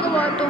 ginagawa to?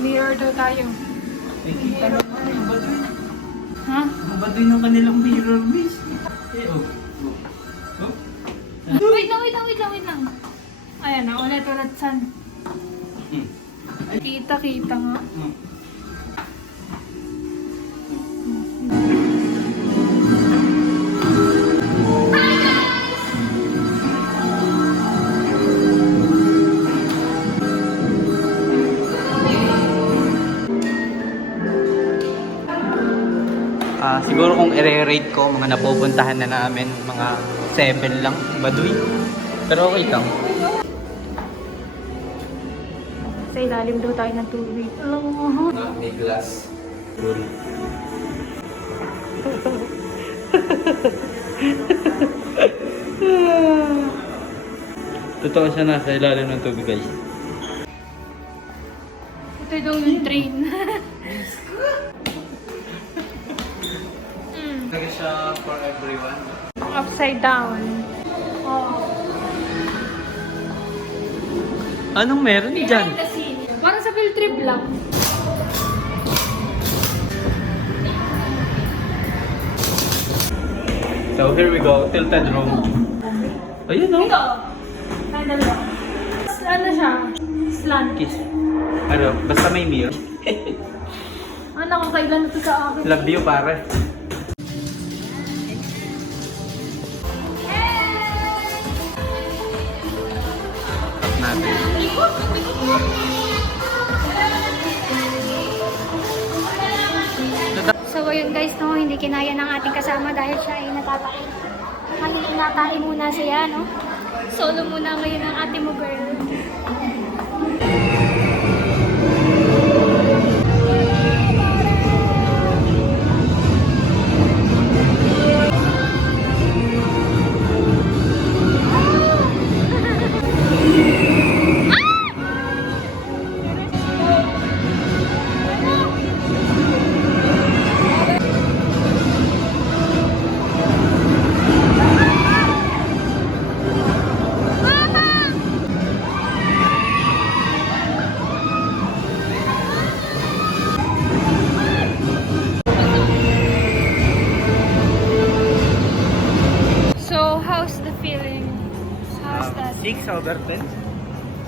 Mirror daw tayo. May kita naman yung baduy. Ha? Ang baduy ng kanilang mirror, miss. Oh. Wait lang. Ayan na, ulit san. Kita nga. Siguro kung i-rate ko, mga napupuntahan na namin, mga 7 lang, baduy. Pero okay lang. Sa ilalim daw tayo ng tubig. Alam mo. May glass. Totoo siya nasa ilalim ng tubig, guys. Ito daw yung train. Talaga siya for everyone. Upside down. Oh. Anong meron dyan? Behind the scene. Parang sa field trip lang. So here we go, tilted room. Ayun o. Ito. Sandal ba? Ano siya? Slant. Kiss. Ano, basta may mirror. Ano, kakailan na ito sa akin. Love you, pare. Natin. So ayun guys, no, hindi kinaya ng ating kasama dahil siya ay natatain. Natain muna siya, no? Solo muna ngayon ang ate mo, girl. So, how's the feeling? How's that? 6/10.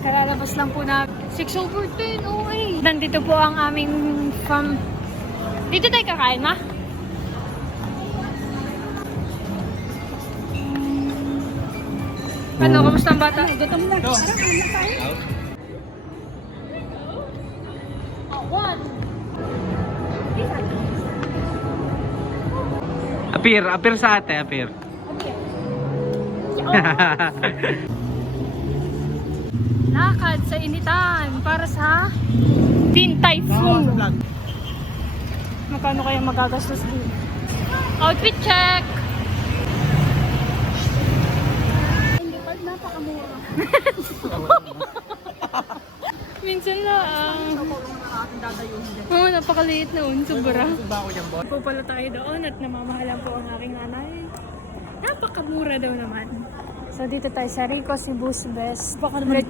Kalalabas lang po na 6/10, okay. Nandito po ang aming from... Dito tayo kakain, ma? Ano, kamusta ang bata? Gutom na. Appear sa ate, appear. Lakad sa initan para sa Teen Typhoon. Magkano kaya magagastos dito? Outfit check! Napakamura. Minsan lang. Oo, napakaliit noon. Sobra. Po pala tayo doon at namamahalan po ang aking nanay. Napakamura daw naman. So dito tayo sa Rico Cebu's Best. Baka naman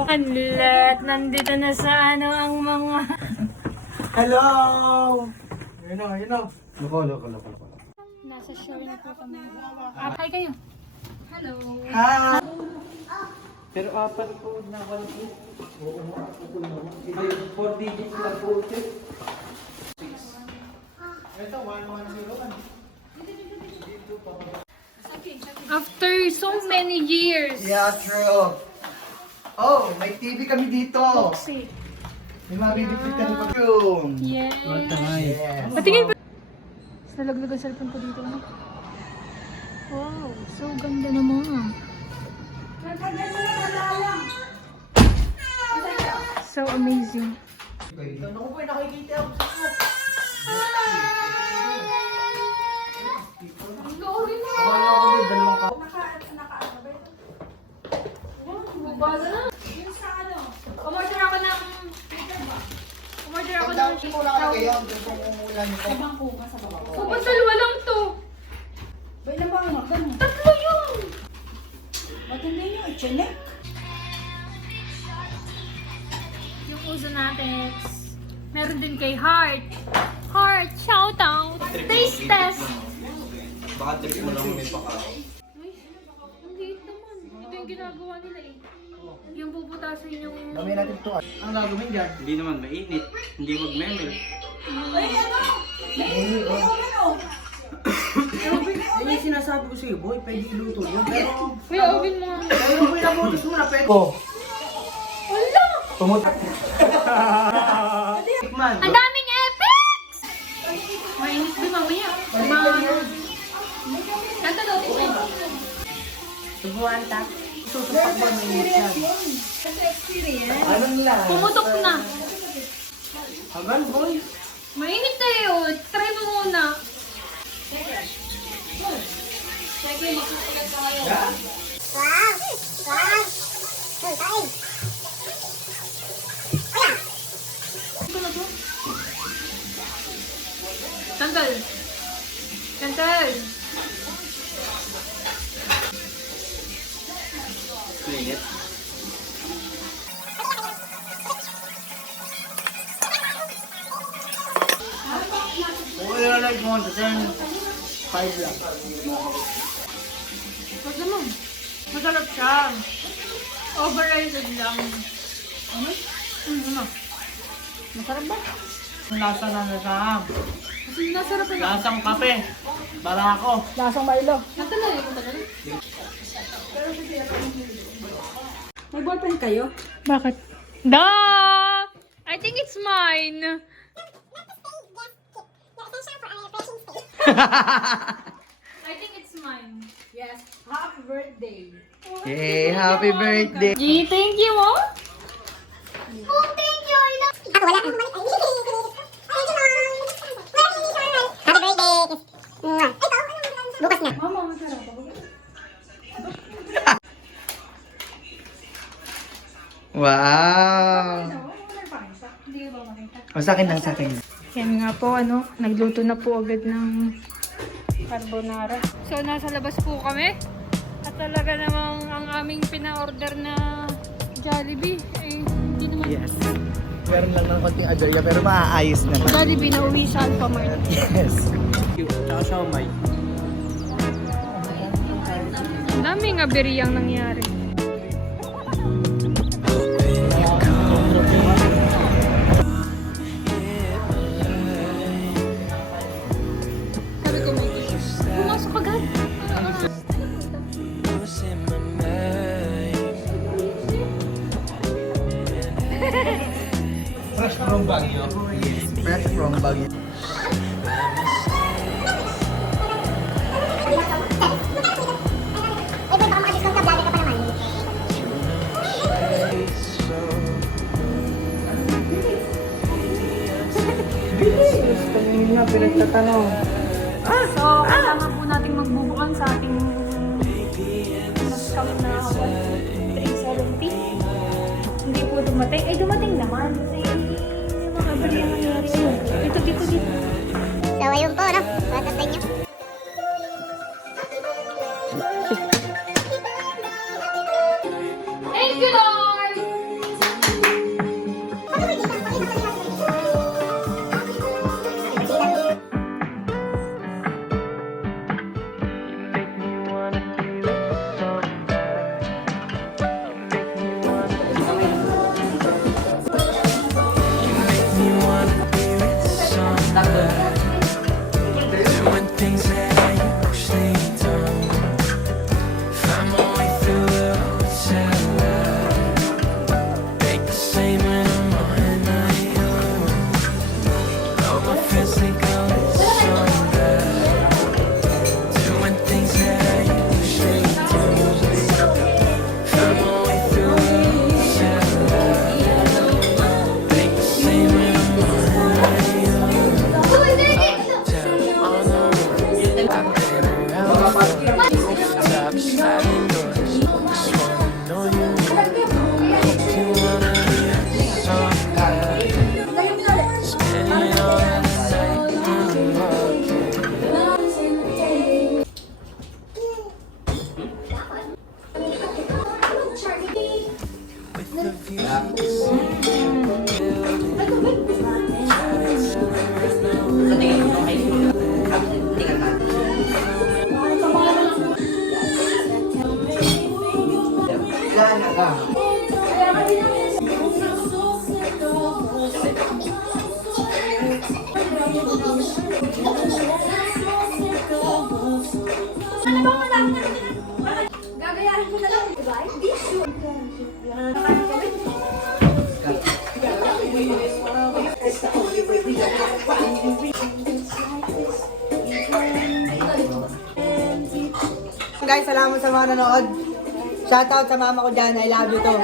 Unlet! Nandito na sa ano ang mga... Hello! Yun o. Loko. Nasa shore na po kami. Hi kayo. Hello. Hi! Pero apat po na 1 click. Oo, ako naman. 4 digits lang po ito. 6. Ito, 110. After so many years. Yeah, true. Oh, may TV kami dito. Toxic. May mabibigit ka rin room. Yes. Yes. Patingin pa. Nalaglag ang cellphone ko dito. Wow, so ganda naman. So amazing. Ano ko po nakikita ako sa iyo? Ang lori na. Wala ko may dalawang ka. Baga na. Yung sa ano. Umorder ako ng... Umorder ako ng... Wala ka ngayon. Ba't dalawa lang to? Bay na ba ang maganda? Tatlo yun! Maganda yun, chinek. Yung uso natin. Meron din kay Heart. Heart, shout out! Taste test! Baka trip mo lang may pakao. Ay, ang liit naman. Ito yung ginagawa nila eh. Yung puputasin yung... Mamaya natin ito. Ang gagawin dyan? Hindi naman mainit. Hindi magmemel. Ay, ano? Yan yung sinasabi ko sa'yo, boy. Pwede iluto yun. Pero, Kuya, oven mo nga. pero boy, nabutos mo na. Pwede. Oh. Wala! Tumutak. Tikman. Ang daming epics! Mainit din mamaya. Kanta daw din. Subuhan ta. Susupak ba may yan? Anong lang? Pumutok na. Hagan, boy. Mainit na yun. Try mo muna. Tanggal. Tanggal. Mainit. Okay na like mo. Then, 5 lang. Huwag naman. Masarap siya. Overrated lang. Ano? Ano? Masarap ba? Ang lasa na nasaham. Kasi nasarap na. Lasang kape. Barako. Lasang Milo. Natalay ko talaga. May ballpen kayo? Bakit? Duh! I think it's mine. I think it's mine. Yes. Happy birthday. Yay, happy birthday. G, thank you, oh. Oh, thank you. I love you. Ako wala. Ako mali. Thank you, Mom. Happy birthday. Mwah. Ito, bukas na. Mama, masarap ako. Wow. Hindi ka ba makita? O, sa akin lang, sa akin. Yan nga po, ano, nagluto na po agad ng carbonara. So, nasa labas po kami. At talaga namang ang aming pina-order na Jollibee, eh, hindi naman. Yes. Meron lang ng konting adorya, pero maaayos naman. Jollibee na uwi sa Alphamart. Yes. Tsaka siomay. Ang daming aberiyang nangyari. Sabi ko may issues. Pumasok agad. Fresh from Baguio. Yes, fresh from Baguio. Ay, baka maka-discount ka, vlogger ka pa naman. Kanina, pinagtatanong. So, kailangan po natin magbubukan sa ating discount na 370. Hindi po dumating. Ay, dumating naman. Kasi yung mga aberiyang nangyari. Ayun. Dito. So, ayun po, no? Patatay niyo. Thank you, Lord! Gagayahin ko na lang, diba? Guys, salamat sa mga nanood. Shoutout sa mama ko dyan. I love you to.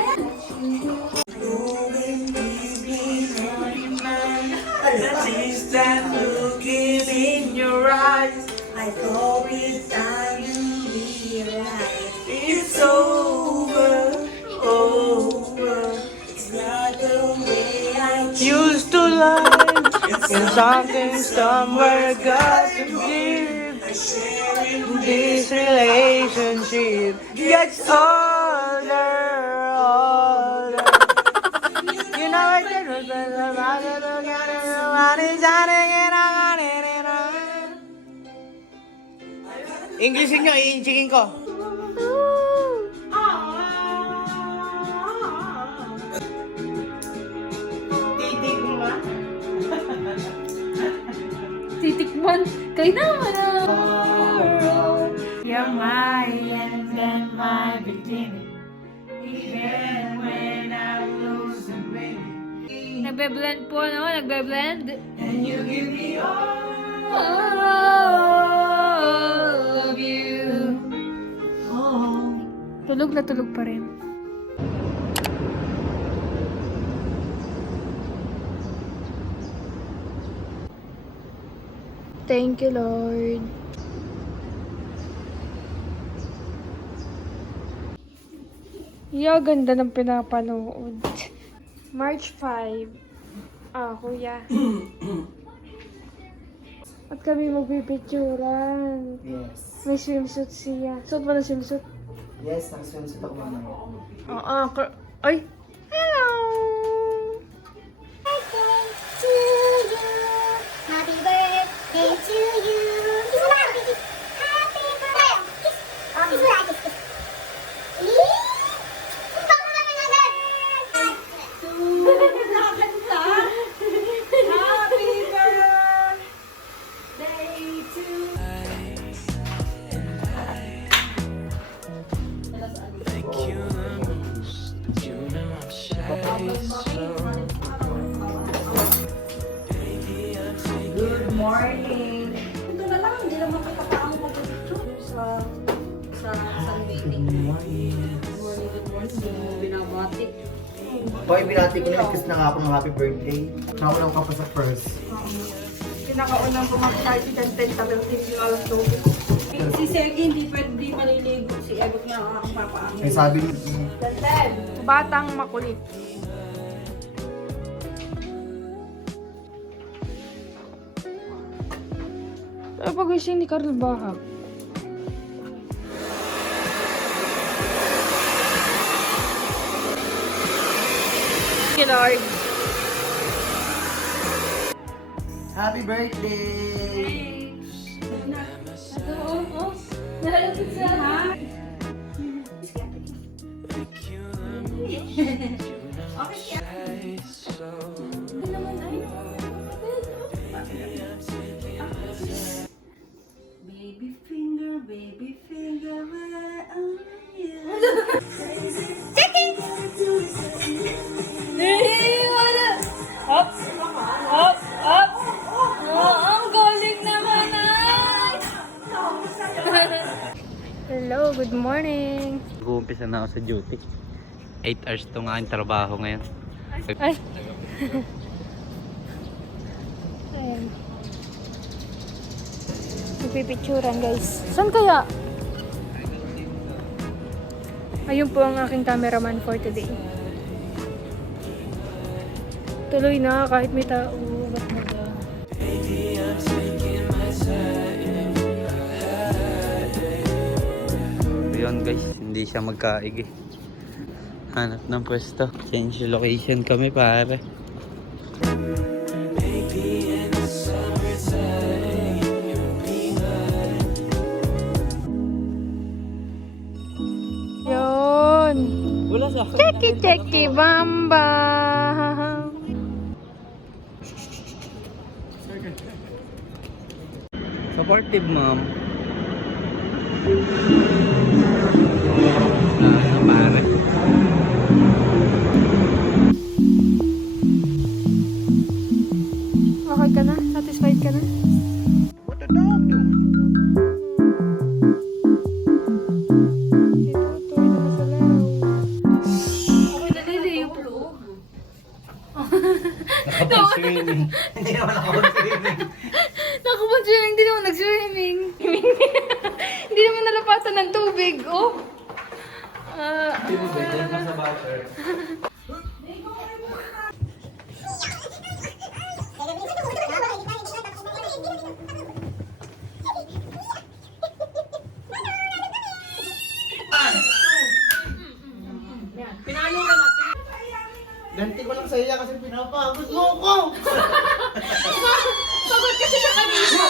Used to lie in something somewhere got to give. This relationship gets older, older. You know I did was Englishin nyo, i-checking ko. Titikman. Kayo naman ah. You're my end and my beginning. Even when I lose and win. Nagbe-blend po, no? Nagbe-blend. And you give me all of you. Oh. Tulog na tulog pa rin. Thank you, Lord. Yeah, ganda ng pinapanood. March 5. Ah, kuya. At kami magpipicturan. Yes. May swimsuit siya. Suot mo na swimsuit? Yes, naka-swimsuit ako mama. Oo. Ay! Hello! Happy birthday to you. Kiss mo na. Happy birthday. Kiss. Oh, kiss mo na. Kiss, kiss. Ang bango naman agad. Nakakanta. Happy birthday to Good morning. Ito na lang, hindi naman kita paano mag-picture sa meeting. Good morning. Good morning. Hindi mo binabati. Hoy, binati ko na kiss na nga ako ng happy birthday. Nakulang ka pa sa first. Pinakaunang pumakita si Tanten tagal din yung alas 12. Si Sergi hindi maliligo. Si Egot na ang papaangin. May sabi ni Tanten! Batang makulit. Ano pag-gising ni Carl Bahag? Thank you, Lord. happy birthday! Nalapit sa ha? Baby finger, where are you? Hop! Hop! Hop! Oh, ang galing naman ay! Hello, good morning. Nag-uumpisa na ako sa duty. 8 hours to nga ang trabaho ngayon. Ay! Ayan. Magpipicturan guys. Saan kaya? Ayun po ang aking cameraman for today. Tuloy na kahit may tao. Ba't mo ba? Yun guys, hindi siya magkaig eh. Hanap ng pwesto. Change location kami pare. Yun! Wala sa akin. Cheki bamba! Supportive, ma'am. Pare. Okay ka na? Satisfied ka na? What the dog do? Tuloy na masalaw. Okay na din eh, yung loob. Nakapag-swimming. Hindi naman nakapag-swimming. Nakapag-swimming, hindi naman nag-swimming. Hindi naman nalapatan ng tubig, oh. Hindi mo ba? Diyan ka sa butter. Pinalo ka na. Ganti ko lang sa iya kasi pinapagod mo ko. Pagod kasi siya kanina.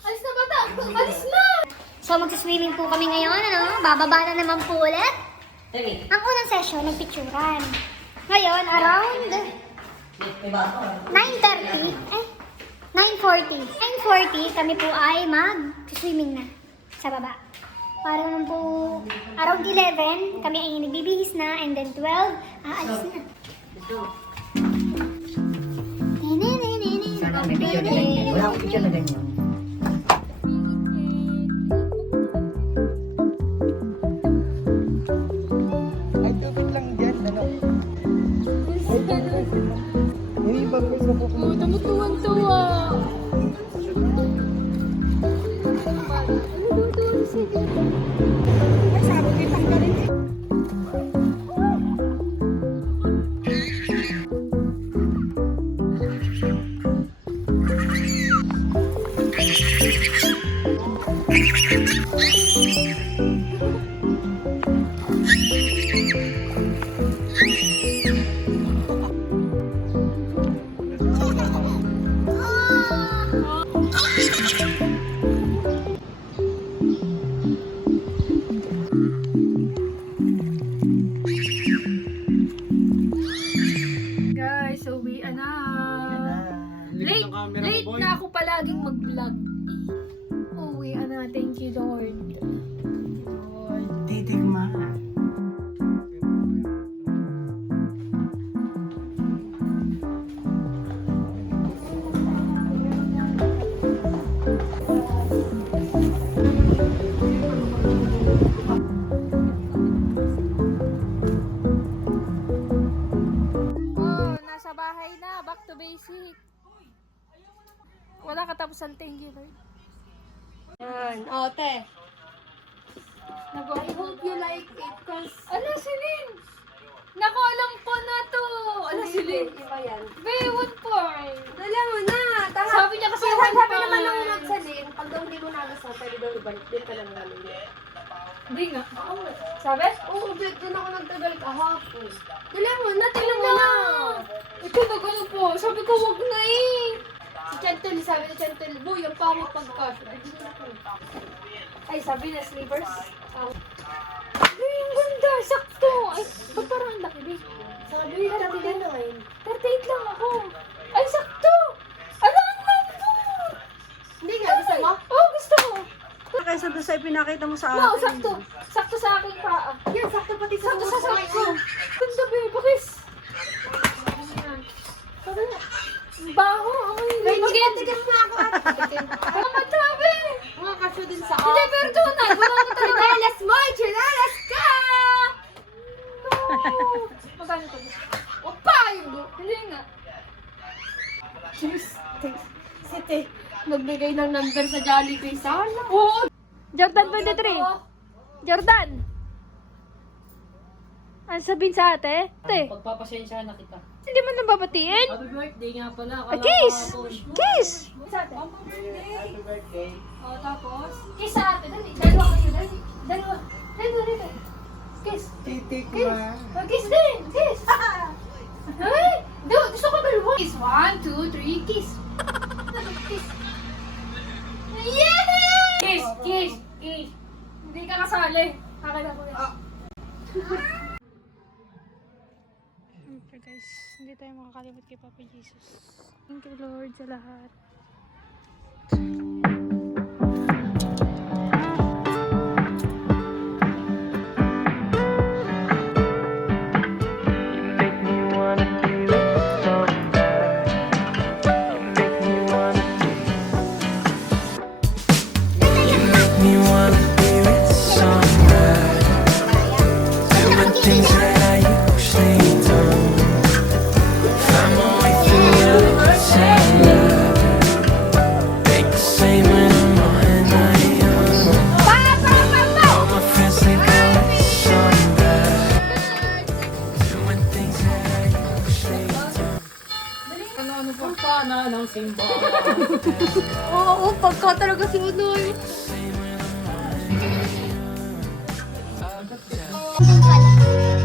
Alis na bata! Alis na! So, magsiswimming po kami ngayon, ano? Bababa na naman po ulit. Ang unang session, nagpicturan. Ngayon, around 9:30, 9:40 kami po ay mag-swimming na sa baba. Para naman po, around 11, kami ay nagbibihis na, and then 12, aalis na. Sana may picture na ganyan. Wala akong picture na ganyan. Ay, tubig lang dyan. Ano? Ay, tubig. Hindi ba gusto ko kung Tumutuwan-tuwa. Ay, sabi ko tanggalin eh. Guys, uwi na. Late na ako palaging mag-vlog. Uwi na. Thank you, Lord. titigma. Oh, nasa bahay na. Back to basic. Wala katapusan. Thank you, Lord. Yan. O, te. I hope you like it cause... Ala, Celine! Naku, alam ko na to! Ala, Celine! Iba yan. Be, 1 Alam mo na. Tama. Sabi niya kasi Sabi one naman point. ng magsalin, pag daw hindi mo nagustuhan, pwede daw ibalik din ka lang namin. Hindi nga. Sabi? Oo, doon ako nagtagal kahapon. Dali mo na, tingnan mo Wala! na. Ito na gano'n po. Sabi ko, wag na eh! Si Chantel, sabi ni Chantel, boy, ang pangit pagkas. Ay, sabi na, sleepers. Ay, ang ganda! Sakto! Ay, ba't parang ang laki, babe? Sabi niya, dati din na ngayon. 38 lang ako. Ay, sakto! Ano ang ganda! Hindi nga, gusto mo? Oo, gusto ko. Kaysa doon sa ipinakita mo sa No, sakto. Sakto sa aking paa. Yan, sakto pati sa Sakto sa sakto. Ganda, babe. Bakis. Sabi na. Ang baho. Amoy. Tigas na ako at Ang matabi. mga kasyo din sa Hindi, pero tunay. Wala na talaga. Chinelas mo! Chinelas ka! Magkano to? Opa! Yung do. Hindi nga. Site, nagbigay ng number sa Jollibee. Sana. Oo. Jordan 23. Jordan. Ano sabihin sa ate? Ate, Pagpapasensya na kita. hindi mo nababatiin? Happy birthday nga pala. Ah, kiss! Kiss! Sa ate. Happy birthday. O, tapos? Kiss sa ate. Dali. Dalawa kayo. Dali. Dalawa. Dali. Kiss. Titigma. Oh, kiss din. Kiss. Ay! Gusto ko dalawa. Kiss. 1, 2, 3. Kiss. Kiss. Yay! Kiss. Kiss. Kiss. Hindi ka kasali. Kakala ko yan. Okay guys, guys. Hindi tayo makakalimot kay Papa Jesus. Thank you Lord sa lahat. Oo, pagka talaga si Unoy. Pala.